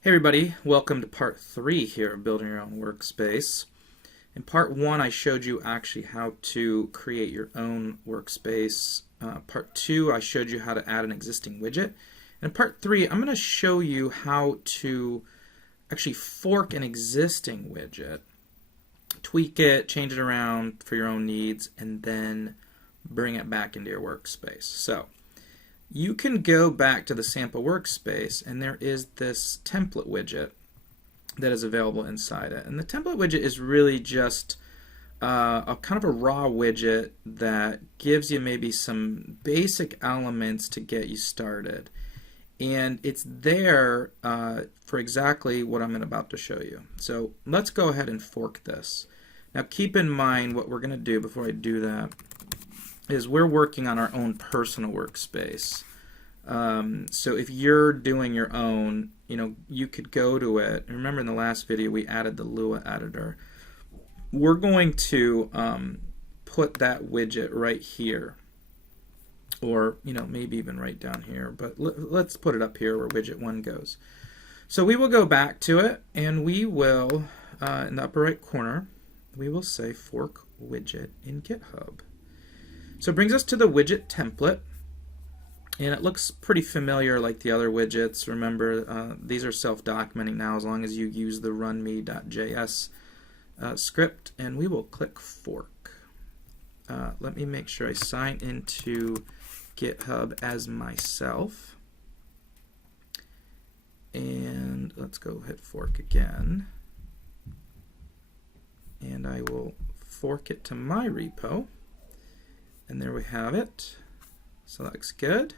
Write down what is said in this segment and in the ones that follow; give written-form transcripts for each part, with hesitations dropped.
Hey everybody, welcome to part 3 here of building your own workspace. In part 1 I showed you actually how to create your own workspace. Part 2 I showed you how to add an existing widget. And in part 3 I'm going to show you how to actually fork an existing widget, tweak it, change it around for your own needs, and then bring it back into your workspace. So you can go back to the sample workspace and there is this template widget that is available inside it. And the template widget is really just a kind of a raw widget that gives you maybe some basic elements to get you started. And it's there for exactly what I'm about to show you. So let's go ahead and fork this. Now keep in mind what we're going to do before I do that is we're working on our own personal workspace. So if you're doing your own, you could go to it. Remember in the last video we added the Lua editor. We're going to put that widget right here, or maybe even right down here, but let's put it up here where widget 1 goes. So we will go back to it and we will, in the upper right corner, we will say fork widget in GitHub. So it brings us to the widget template, and it looks pretty familiar like the other widgets. Remember, these are self-documenting now as long as you use the runme.js script, and we will click fork. Let me make sure I sign into GitHub as myself, and let's go hit fork again, and I will fork it to my repo. And there we have it. So that looks good.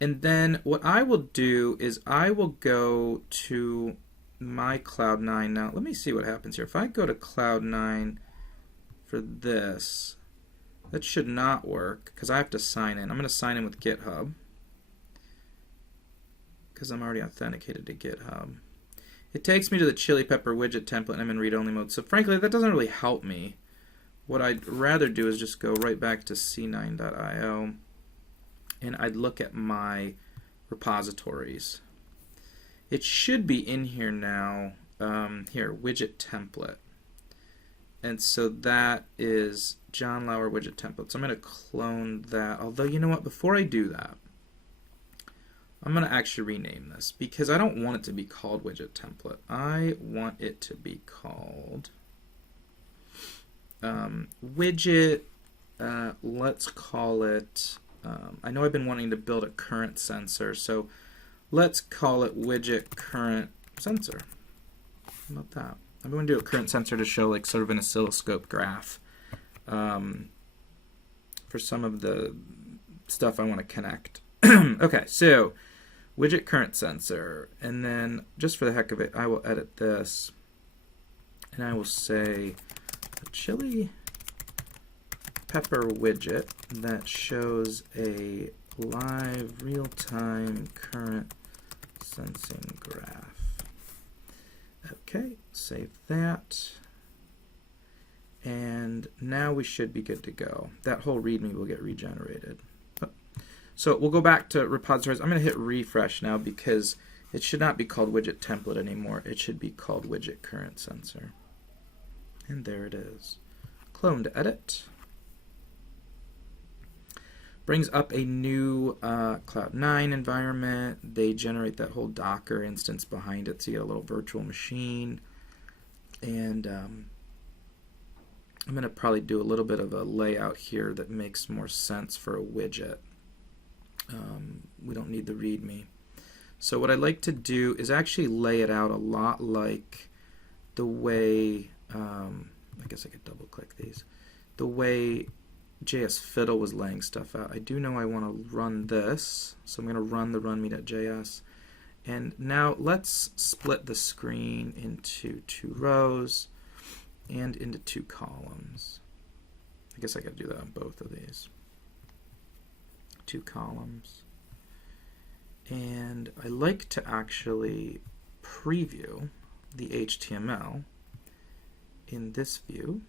And then what I will do is I will go to my Cloud9. Now let me see what happens here. If I go to Cloud9 for this, that should not work because I have to sign in. I'm going to sign in with GitHub because I'm already authenticated to GitHub. It takes me to the ChiliPeppr Widget template and I'm in read-only mode. So frankly, that doesn't really help me. What I'd rather do is just go right back to c9.io and I'd look at my repositories. It should be in here now. Here, widget template. And so that is John Lauer widget template. So I'm going to clone that. Although, you know what? Before I do that, I'm going to actually rename this because I don't want it to be called widget template. I want it to be called widget, let's call it, I know I've been wanting to build a current sensor, so let's call it widget current sensor. How about that? I'm going to do a current sensor to show like sort of an oscilloscope graph for some of the stuff I want to connect. Okay, so widget current sensor, and then just for the heck of it, I will edit this, and I will say a ChiliPeppr widget that shows a live real-time current sensing graph. Okay, save that. And now we should be good to go. That whole README will get regenerated. So we'll go back to repositories. I'm going to hit refresh now because it should not be called widget template anymore. It should be called widget current sensor. And there it is. Clone to edit. Brings up a new Cloud9 environment. They generate that whole Docker instance behind it, so you get a little virtual machine. And I'm going to probably do a little bit of a layout here that makes more sense for a widget. We don't need the README. So what I'd like to do is actually lay it out a lot like the way I guess I could double click these. The way JS Fiddle was laying stuff out. I do know I want to run this, so I'm going to run the runme.js. And now let's split the screen into 2 rows and into 2 columns. I guess I got to do that on both of these. 2 columns. And I like to actually preview the HTML in this view,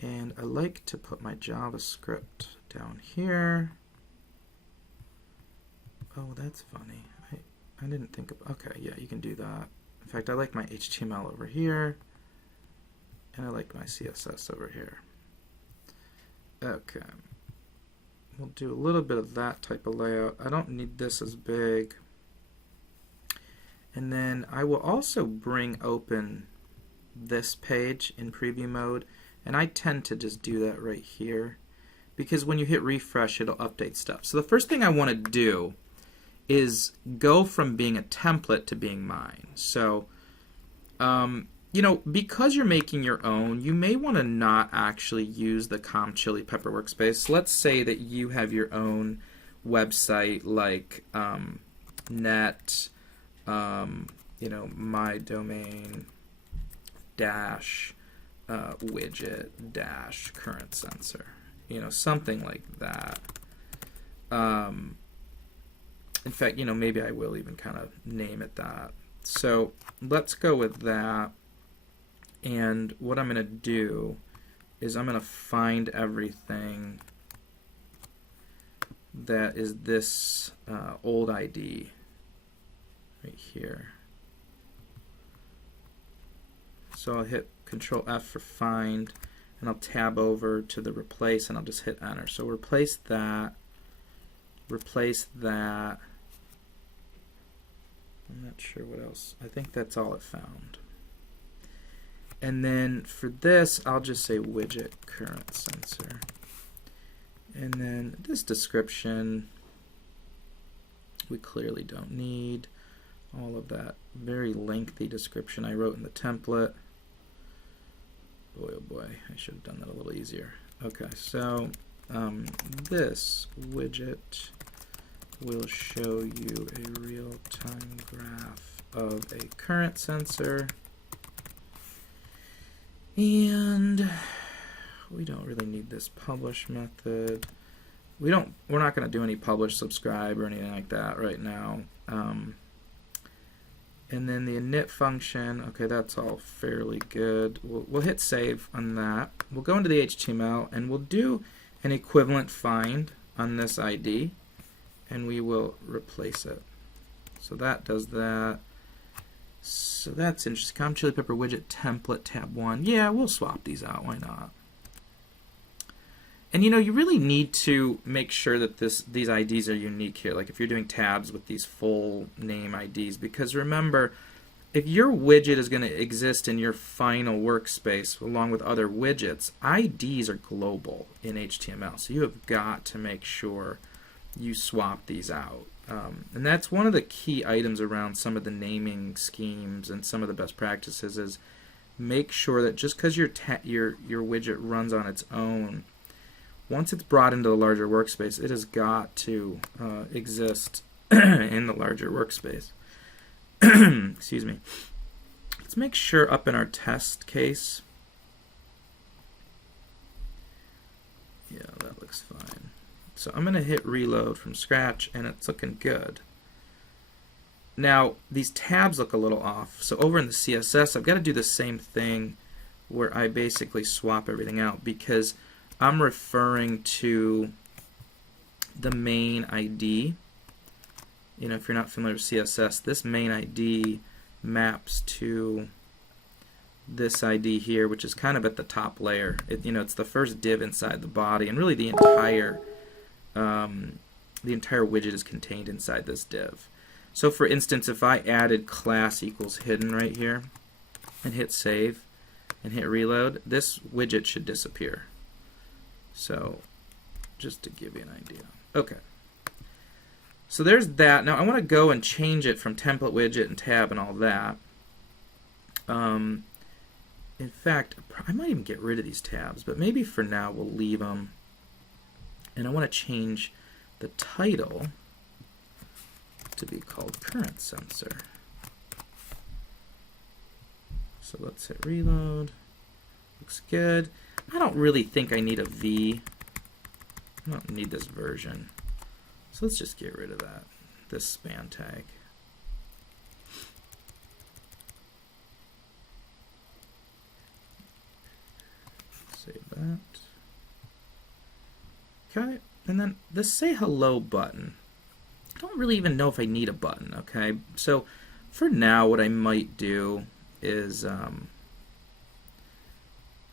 and I like to put my JavaScript down here Oh, that's funny. I didn't think of, okay, yeah, you can do that. In fact, I like my HTML over here, and I like my CSS over here. Okay. We'll do a little bit of that type of layout. I don't need this as big. And then I will also bring open this page in preview mode, and I tend to just do that right here because when you hit refresh it'll update stuff. So the first thing I want to do is go from being a template to being mine. So you know, because you're making your own, you may want to not actually use the ChiliPeppr workspace. Let's say that you have your own website like net, you know, my domain dash widget dash current sensor, you know, something like that. In fact, you know, maybe I will even kind of name it that. So let's go with that. And what I'm going to do is I'm going to find everything that is this old ID right here. So I'll hit Control F for find, and I'll tab over to the replace, and I'll just hit enter. So replace that. I'm not sure what else. I think that's all it found. And then for this, I'll just say widget current sensor. And then this description, we clearly don't need all of that very lengthy description I wrote in the template. Boy, oh boy, I should have done that a little easier. Okay, so this widget will show you a real-time graph of a current sensor. And we don't really need this publish method. We're not going to do any publish, subscribe, or anything like that right now. And then the init function, okay, that's all fairly good. We'll hit save on that. We'll go into the HTML and we'll do an equivalent find on this ID, and we will replace it. So that does that. So that's interesting. ChiliPeppr Widget Template Tab 1. Yeah, we'll swap these out. Why not? And you know, you really need to make sure that these IDs are unique here. Like if you're doing tabs with these full name IDs, because remember, if your widget is going to exist in your final workspace along with other widgets, IDs are global in HTML. So you have got to make sure you swap these out. And that's one of the key items around some of the naming schemes and some of the best practices is make sure that just because your widget runs on its own, once it's brought into the larger workspace, it has got to exist in the larger workspace. Excuse me. Let's make sure up in our test case. Yeah, that looks fine. So I'm going to hit reload from scratch, and it's looking good. Now, these tabs look a little off. So over in the CSS, I've got to do the same thing where I basically swap everything out because I'm referring to the main ID. You know, if you're not familiar with CSS, this main ID maps to this ID here, which is kind of at the top layer. You know, it's the first div inside the body, and really the entire widget is contained inside this div. So for instance, if I added class equals hidden right here and hit save and hit reload, this widget should disappear. So just to give you an idea. Okay. So there's that. Now I want to go and change it from template widget and tab and all that. In fact, I might even get rid of these tabs, but maybe for now we'll leave them. And I want to change the title to be called current sensor. So let's hit reload. Looks good. I don't really think I need a V. I don't need this version. So let's just get rid of that, this span tag. Save that. Okay, and then the say hello button. I don't really even know if I need a button, okay? So for now, what I might do is,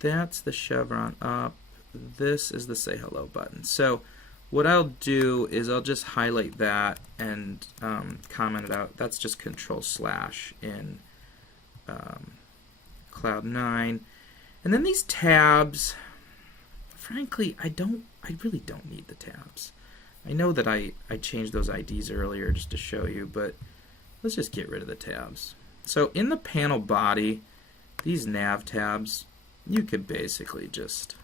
that's the chevron up. This is the say hello button. So what I'll do is I'll just highlight that and comment it out. That's just Control / in Cloud 9. And then these tabs, frankly, I really don't need the tabs. I know that I changed those IDs earlier just to show you, but let's just get rid of the tabs. So in the panel body, these nav tabs, you could basically just,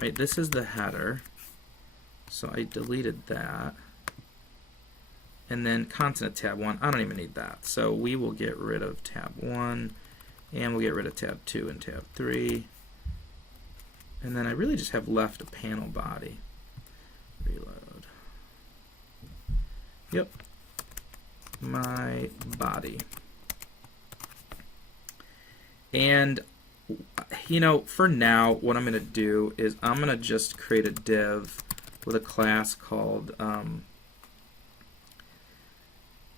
right, this is the header, so I deleted that. And then consonant tab 1, I don't even need that. So we will get rid of tab 1, and we'll get rid of tab 2 and tab 3. And then I really just have left a panel body. Reload. Yep. My body. And, you know, for now, what I'm going to do is I'm going to just create a div with a class called,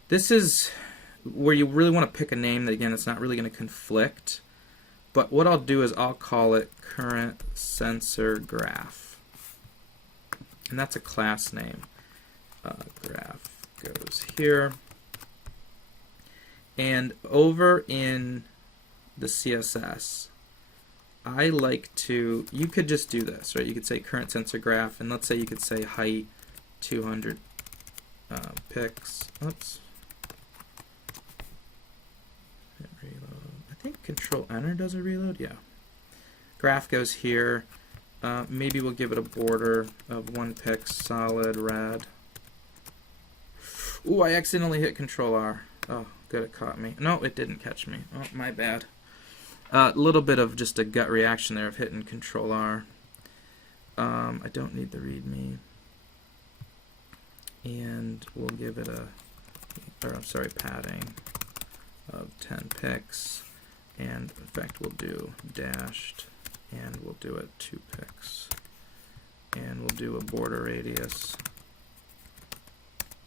this is where you really want to pick a name that, again, it's not really going to conflict. But what I'll do is I'll call it current sensor graph. And that's a class name. Graph goes here. And over in the CSS, I like to, you could just do this, right? You could say current sensor graph, and let's say you could say height 200 pix. Oops. Reload. I think Control Enter does a reload. Yeah. Graph goes here. Maybe we'll give it a border of 1 pix, solid red. Ooh, I accidentally hit Control R. Oh, good, it caught me. No, it didn't catch me. Oh, my bad. A little bit of just a gut reaction there of hitting Control R. I don't need the README. And we'll give it a, or I'm sorry, padding of 10 pix. And in fact, we'll do dashed, and we'll do it 2 pix. And we'll do a border radius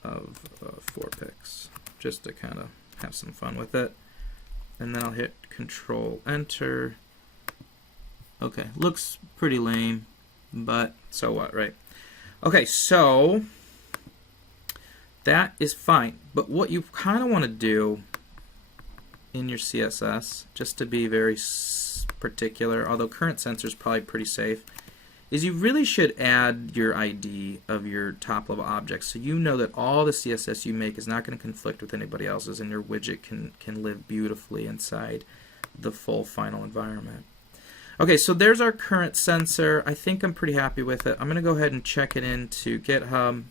of 4 pix, just to kind of have some fun with it. And then I'll hit Control Enter. Okay, looks pretty lame, but so what, right? Okay, so that is fine. But what you kind of want to do in your CSS, just to be very particular, although current sensor is probably pretty safe, is you really should add your ID of your top level objects, so you know that all the CSS you make is not going to conflict with anybody else's, and your widget can live beautifully inside the full final environment. Okay, so there's our current sensor. I think I'm pretty happy with it. I'm going to go ahead and check it into GitHub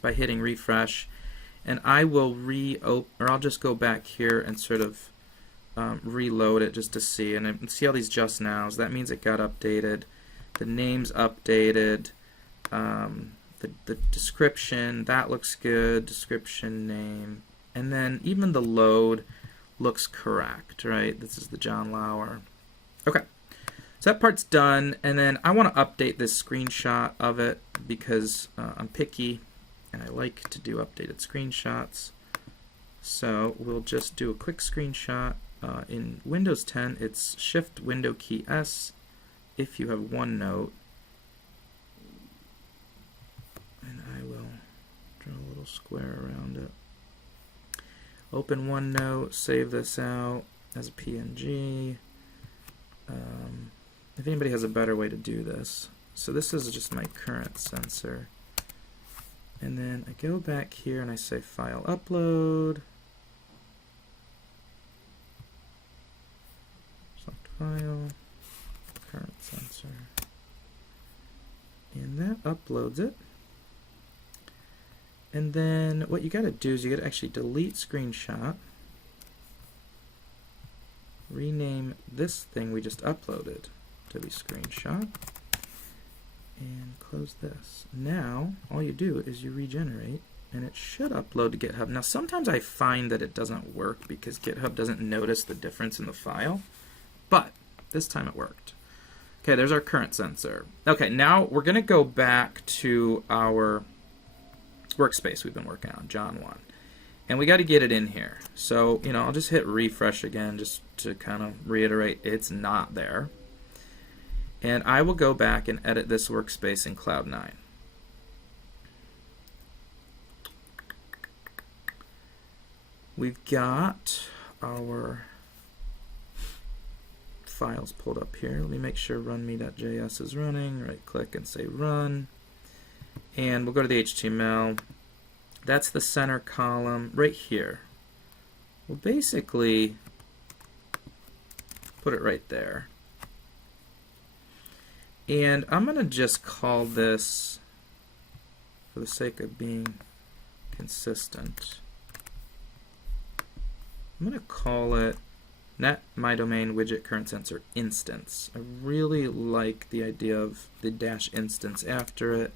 by hitting refresh, and I will I'll just go back here and sort of reload it just to see, and see all these just nows. That means it got updated. The name's updated. The description, that looks good. Description, name, and then even the load looks correct, right? This is the John Lauer. Okay, so that part's done, and then I want to update this screenshot of it because I'm picky and I like to do updated screenshots. So we'll just do a quick screenshot. In Windows 10, it's Shift Window key S if you have OneNote. And I will draw a little square around it. Open OneNote, save this out as a PNG. If anybody has a better way to do this. So this is just my current sensor. And then I go back here and I say File Upload. Select File, Current Sensor. And that uploads it. And then what you got to do is you got to actually delete screenshot, rename this thing we just uploaded to be screenshot, and close this. Now all you do is you regenerate, and it should upload to GitHub. Now sometimes I find that it doesn't work because GitHub doesn't notice the difference in the file, but this time it worked. Okay, there's our current sensor. Okay, now we're going to go back to our workspace we've been working on, John 1. And we got to get it in here. So, I'll just hit refresh again just to kind of reiterate it's not there. And I will go back and edit this workspace in Cloud 9. We've got our files pulled up here. Let me make sure runme.js is running. Right click and say run. And we'll go to the HTML. That's the center column right here. We'll basically put it right there. And I'm going to just call this, for the sake of being consistent, I'm going to call it net my domain widget current sensor instance. I really like the idea of the dash instance after it.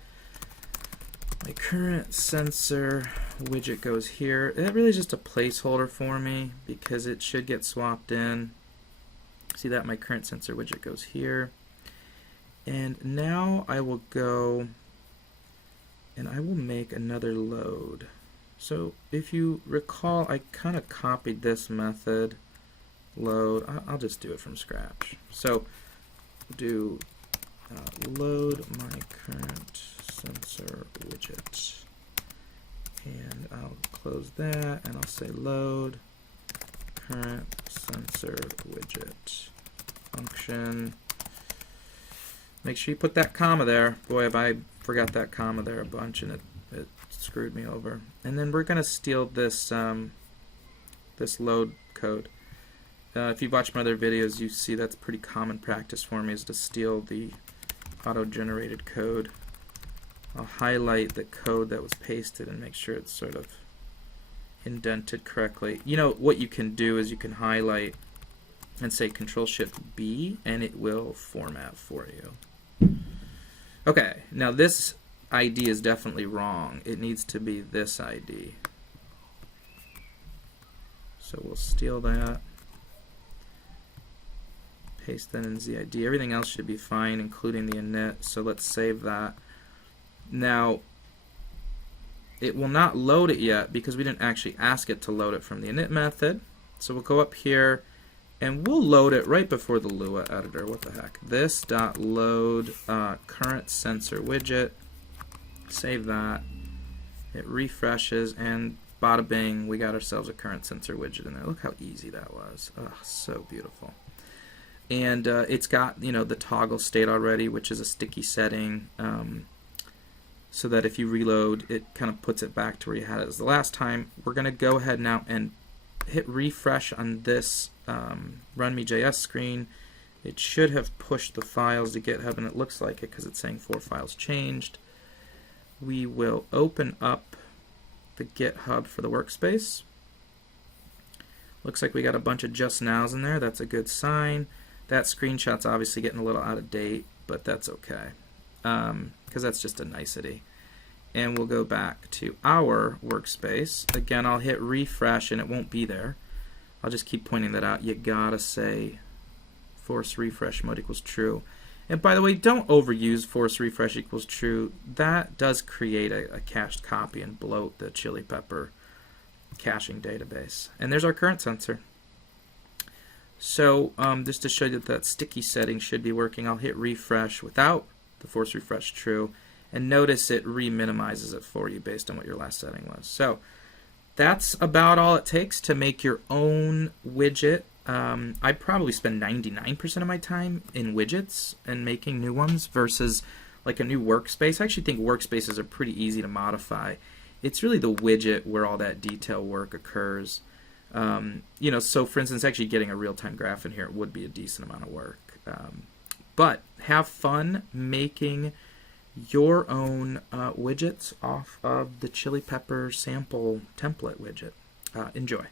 My current sensor widget goes here. That really is just a placeholder for me because it should get swapped in. See that my current sensor widget goes here. And now I will go and I will make another load. So if you recall, I kind of copied this method load. I'll just do it from scratch. So do load my current sensor widget, and I'll close that and I'll say load current sensor widget function. Make sure you put that comma there. Boy, have I forgot that comma there a bunch, and it screwed me over. And then we're going to steal this this load code. If you've watched my other videos, you see that's pretty common practice for me, is to steal the auto-generated code. I'll highlight the code that was pasted and make sure it's sort of indented correctly. What you can do is you can highlight and say Control-Shift-B, and it will format for you. Okay, now this ID is definitely wrong. It needs to be this ID. So we'll steal that, paste that in ZID. Everything else should be fine, including the init, so let's save that. Now, it will not load it yet because we didn't actually ask it to load it from the init method. So we'll go up here and we'll load it right before the Lua editor. What the heck? This.load current sensor widget. Save that. It refreshes, and bada bing, we got ourselves a current sensor widget in there. Look how easy that was. Oh, so beautiful. And it's got the toggle state already, which is a sticky setting, so that if you reload, it kind of puts it back to where you had it as the last time. We're going to go ahead now and hit refresh on this runme.js screen. It should have pushed the files to GitHub, and it looks like it because it's saying 4 files changed. We will open up the GitHub for the workspace. Looks like we got a bunch of just nows in there. That's a good sign. That screenshot's obviously getting a little out of date, but that's okay because that's just a nicety. And we'll go back to our workspace. Again, I'll hit refresh and it won't be there. I'll just keep pointing that out. You gotta say force refresh mode equals true. And by the way, don't overuse force refresh equals true. That does create a cached copy and bloat the ChiliPeppr caching database. And there's our current sensor. So just to show you that sticky setting should be working, I'll hit refresh without the force refresh true. And notice it re-minimizes it for you based on what your last setting was. So that's about all it takes to make your own widget. I probably spend 99% of my time in widgets and making new ones versus like a new workspace. I actually think workspaces are pretty easy to modify. It's really the widget where all that detail work occurs. So for instance, actually getting a real-time graph in here would be a decent amount of work. But have fun making your own widgets off of the ChiliPeppr sample template widget. Enjoy.